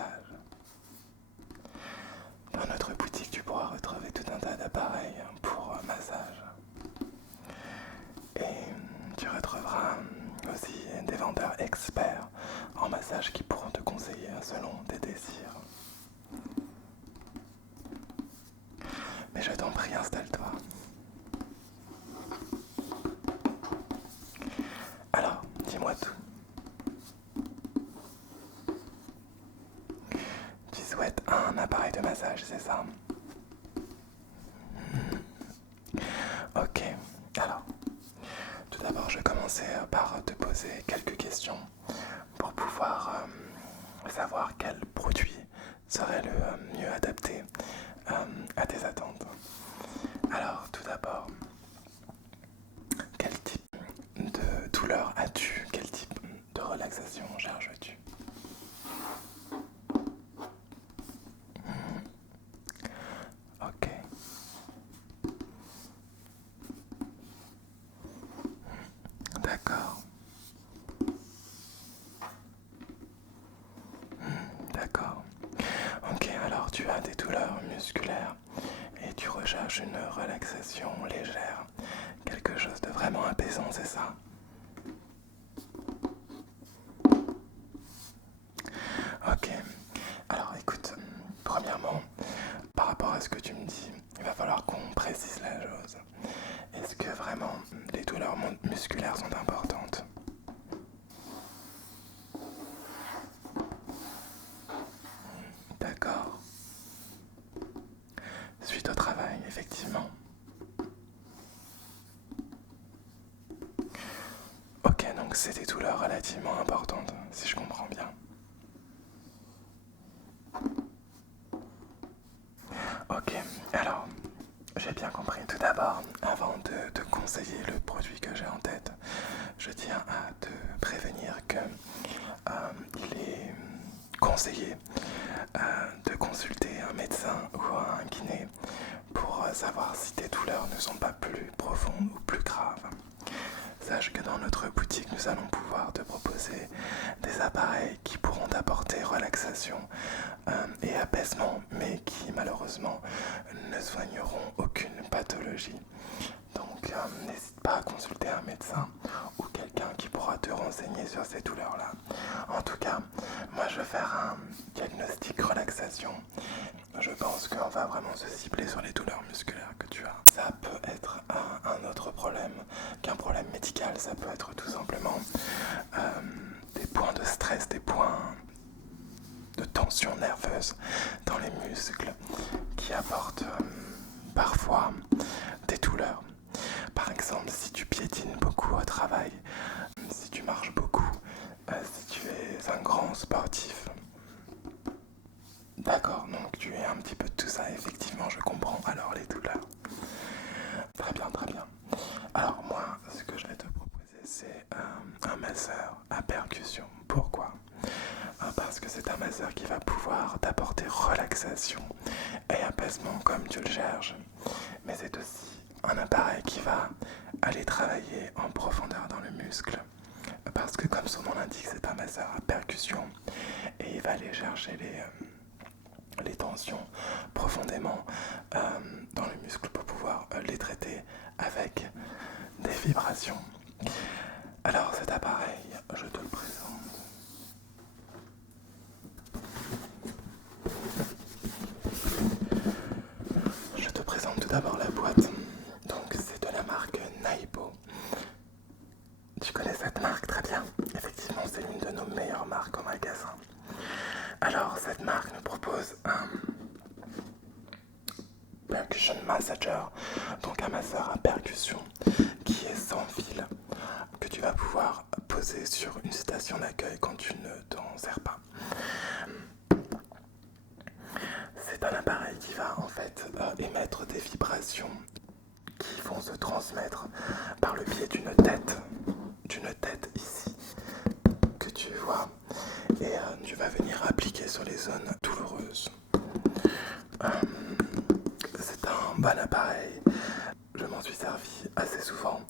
massage. Dans notre boutique, tu pourras retrouver tout un tas d'appareils pour massage. Et tu retrouveras aussi des vendeurs experts en massage qui pourront te conseiller selon tes désirs. Mais je t'en prie, installe-toi. Alors, dis-moi tout. Tu souhaites un appareil de massage, c'est ça? Ok, alors, tout d'abord, je vais commencer par te poser quelques questions pour pouvoir savoir quel produit serait le mieux adapté à tes attentes. Alors, tout d'abord, quel type de douleur as-tu? Quel type de relaxation cherches-tu? Ok. D'accord. D'accord. Ok, alors tu as des douleurs musculaires et tu recherches une relaxation légère, quelque chose de vraiment apaisant, c'est ça? Ok. Alors écoute, premièrement, par rapport à ce que tu me dis, il va falloir qu'on précise la chose. Est-ce que vraiment les douleurs musculaires sont importantes? D'accord. Suite au travail, effectivement. Ok, donc c'est des douleurs relativement importantes, si je comprends bien. Ok, alors, j'ai bien compris. Tout d'abord, avant de te conseiller le produit que j'ai en tête, je tiens à te prévenir que il est conseillé de consulter un médecin ou un kiné pour savoir si tes douleurs ne sont pas plus profondes ou plus graves. Sache que dans notre boutique, nous allons pouvoir te proposer des appareils qui pourront t'apporter relaxation et apaisement, mais qui malheureusement ne soigneront aucune pathologie. Donc n'hésite pas à consulter un médecin ou quelqu'un qui pourra te renseigner sur ces douleurs-là. En tout cas, moi je vais faire un diagnostic relaxation. Je pense qu'on va vraiment se cibler sur les douleurs musculaires que tu as. Ça peut être un autre problème qu'un problème médical. Ça peut être tout simplement des points de stress, des points de tension nerveuse dans les muscles qui apportent parfois des douleurs. Par exemple, si tu piétines beaucoup au travail, si tu marches beaucoup, si tu es un grand sportif. D'accord, donc tu es un petit peu de tout ça, effectivement, je comprends alors les douleurs. Très bien, très bien. Alors moi, ce que je vais te proposer, c'est un masseur à percussion. Pourquoi? Parce que c'est un masseur qui va pouvoir t'apporter relaxation et apaisement comme tu le cherches. Mais c'est aussi un appareil qui va aller travailler en profondeur dans le muscle. Parce que comme son nom l'indique, c'est un masseur à percussion et il va aller chercher les tensions profondément dans le muscle pour pouvoir les traiter avec des vibrations. Alors cet appareil, je te le présente. Je te présente tout d'abord la boîte. Donc c'est de la marque Naibo. Tu connais cette marque très bien. Effectivement, c'est l'une de nos meilleures marques au magasin. Alors cette marque nous propose un percussion massager, donc un masseur à percussion qui est sans fil, que tu vas pouvoir poser sur une station d'accueil quand tu ne t'en sers pas. C'est un appareil qui va en fait émettre des vibrations qui vont se transmettre par le biais d'une tête ici que tu vois, et tu vas venir appliquer sur les zones douloureuses. C'est un bon appareil, je m'en suis servi assez souvent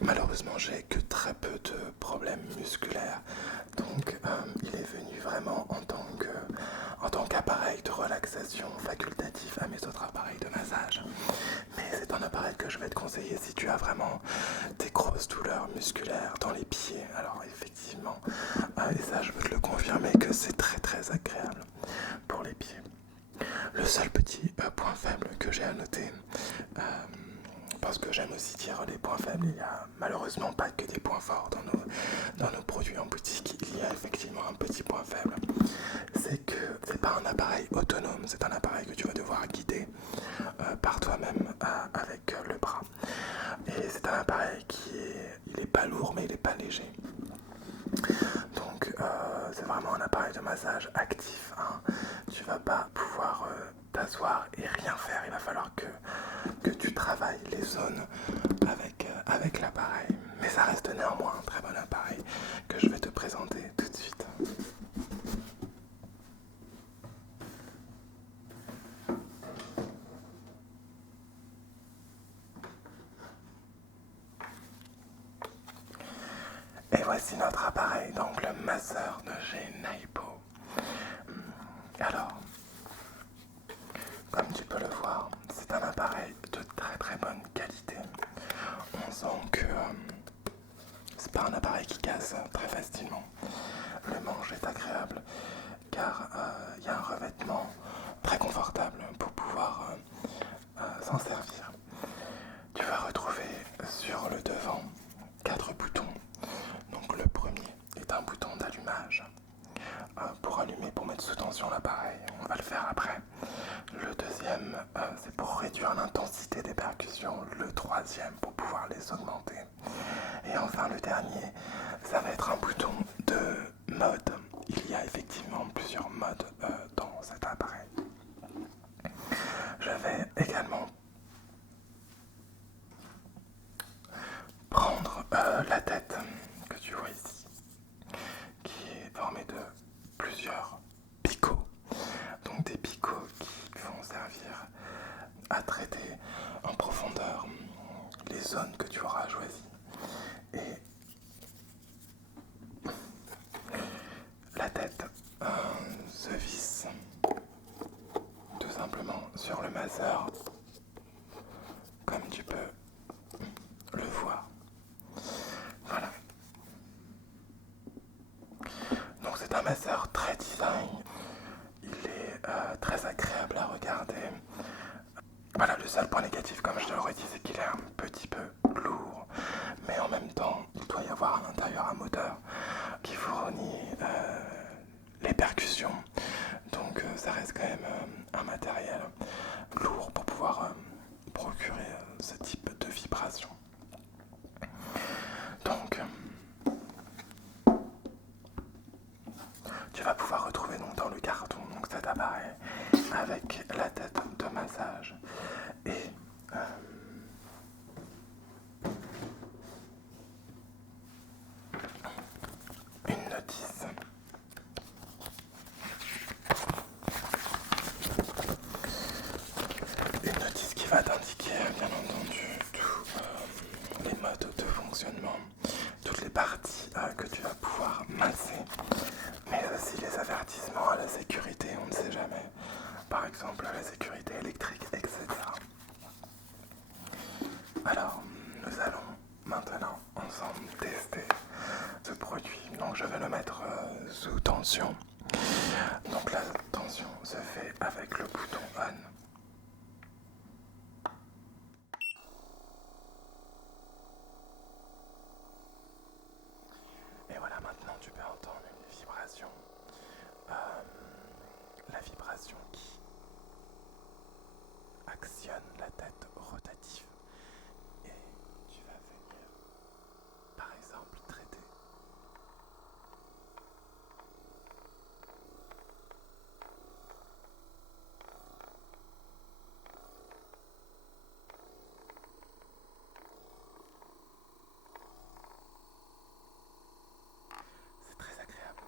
Malheureusement, j'ai que très peu de problèmes musculaires, donc il est venu vraiment en tant qu'appareil de relaxation facultatif à mes autres appareils de massage. Mais c'est un appareil que je vais te conseiller si tu as vraiment des grosses douleurs musculaires dans les pieds. Alors effectivement, et ça je veux te le confirmer que c'est très très agréable pour les pieds. Le seul petit point faible que j'ai à noter, euh, parce que j'aime aussi dire les points faibles, il n'y a malheureusement pas que des points forts dans nos produits en boutique, il y a effectivement un petit point faible, c'est que c'est pas un appareil autonome, c'est un appareil que tu vas devoir guider par toi-même avec le bras. Et c'est un appareil il est pas lourd mais il est pas léger. Donc c'est vraiment un appareil de massage actif, hein. Tu vas pas pouvoir t'asseoir et rien faire. Il va falloir que tu travailles les zones avec l'appareil. Mais ça reste néanmoins un très bon appareil que je vais te présenter tout de suite. Et voici notre appareil, donc le masseur de chez Naipo. Alors, comme tu peux le voir, c'est un appareil de très très bonne qualité. On sent que c'est pas un appareil qui casse très facilement. Le manche est agréable car il y a un revêtement très confortable pour pouvoir s'en servir. Tu vas retrouver sur le devant 4 boutons. Donc le premier est un bouton d'allumage pour allumer, pour mettre sous tension l'appareil. On va le faire après. Le deuxième, c'est pour réduire l'intensité des percussions. Le troisième, pour pouvoir les augmenter. Et enfin, le dernier, ça va être un bouton de mode. Il y a effectivement plusieurs modes dans cet appareil. Je vais également prendre la tête que tu vois ici, qui est formée de plusieurs picots. Donc des picots qui vont servir à traiter en profondeur les zones que tu auras choisies. Et la tête se visse tout simplement sur le masseur, comme tu peux le voir. Voilà. Donc c'est un masseur très design. Il est très agréable à regarder. Voilà, le seul point négatif, comme je te l'aurais dit, c'est qu'il est un petit peu lourd. Mais en même temps, il doit y avoir à l'intérieur un moteur qui fournit les percussions. Donc ça reste quand même un matériel lourd pour pouvoir procurer ce type de vibration. Donc tu vas pouvoir retrouver donc dans le carton donc cet appareil avec la tête de massage et une notice. Une notice qui va t'indiquer bien entendu tous les modes de fonctionnement, toutes les parties que tu vas pouvoir masser, mais aussi les avertissements à la sécurité, on ne sait jamais, par exemple à la sécurité électrique, etc. Alors, nous allons maintenant ensemble tester ce produit. Donc je vais le mettre sous tension. Donc la tension se fait avec le bouton on. Et voilà, maintenant tu peux entendre une vibration. La vibration qui actionne la tête rotative. Et tu vas venir, par exemple, traiter. C'est très agréable.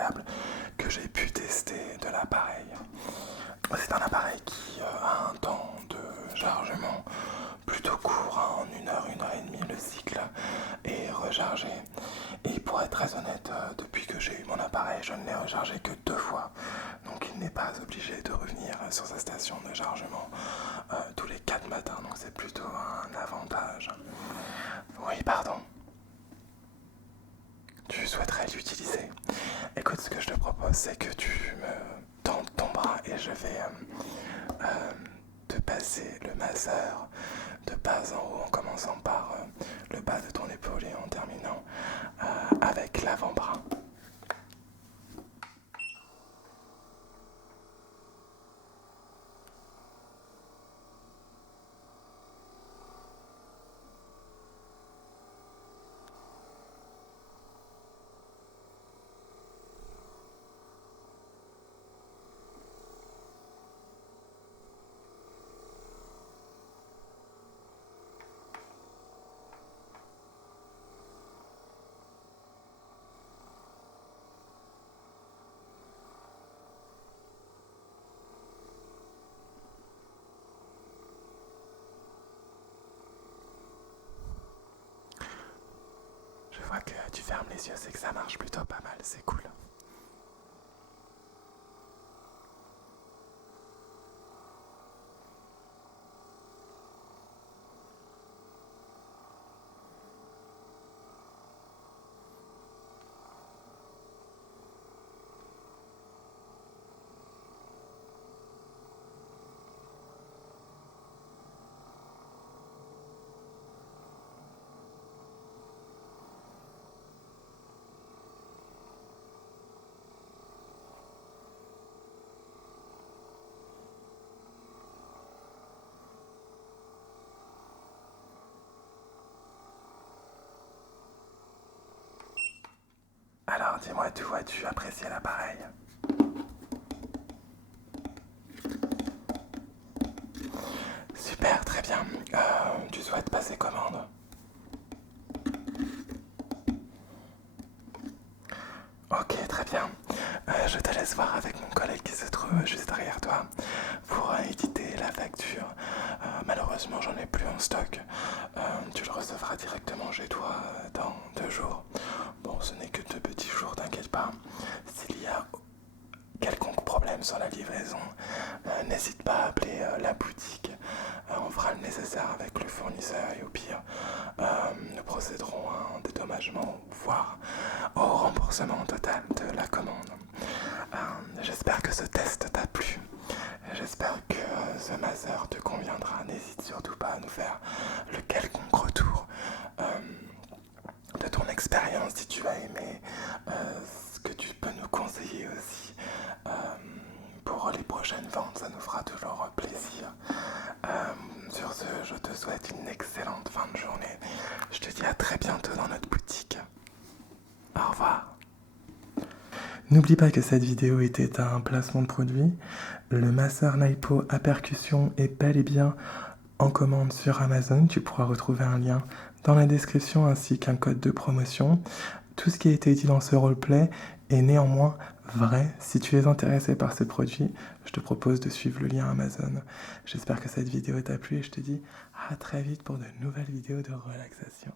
agréable que j'ai pu tester de l'appareil. C'est un appareil qui a un temps de chargement plutôt court, hein, en 1 heure, 1 heure et demie, le cycle est rechargé. Et pour être très honnête, depuis que j'ai eu mon appareil, je ne l'ai rechargé que 2 fois. Donc il n'est pas obligé de revenir sur sa station de chargement tous les 4 matins. Donc c'est plutôt un avantage. Oui, pardon. Tu souhaiterais l'utiliser? Écoute, ce que je te propose, c'est que tu me tends ton bras et je vais te passer le masseur de bas en haut, en commençant par le bas de ton épaule et en terminant avec l'avant-bras. Je vois que tu fermes les yeux, c'est que ça marche plutôt pas mal, c'est cool. Alors dis-moi, tu vois-tu apprécier l'appareil? Super, très bien. Tu souhaites passer commande? Ok, très bien. Je te laisse voir avec mon collègue qui se trouve juste derrière toi pour éditer la facture. Malheureusement, j'en ai plus en stock. Tu le recevras directement chez toi dans 2 jours. Bon, ce n'est que 2 petits jours, t'inquiète pas. S'il y a quelconque problème sur la livraison, n'hésite pas à appeler la boutique. On fera le nécessaire avec le fournisseur et au pire, nous procéderons à un dédommagement, voire au remboursement total de la commande. J'espère que ce test t'a plu. J'espère que ce masseur te conviendra. N'hésite surtout pas à nous faire le quelconque retour de ton expérience si tu as aimé, ce que tu peux nous conseiller aussi pour les prochaines ventes, ça nous fera toujours plaisir. Sur ce, je te souhaite une excellente fin de journée. Je te dis à très bientôt dans notre boutique. Au revoir. N'oublie pas que cette vidéo était un placement de produit. Le masseur Naipo à percussion est bel et bien en commande sur Amazon. Tu pourras retrouver un lien dans la description ainsi qu'un code de promotion. Tout ce qui a été dit dans ce roleplay est néanmoins vrai. Si tu es intéressé par ce produit, je te propose de suivre le lien Amazon. J'espère que cette vidéo t'a plu et je te dis à très vite pour de nouvelles vidéos de relaxation.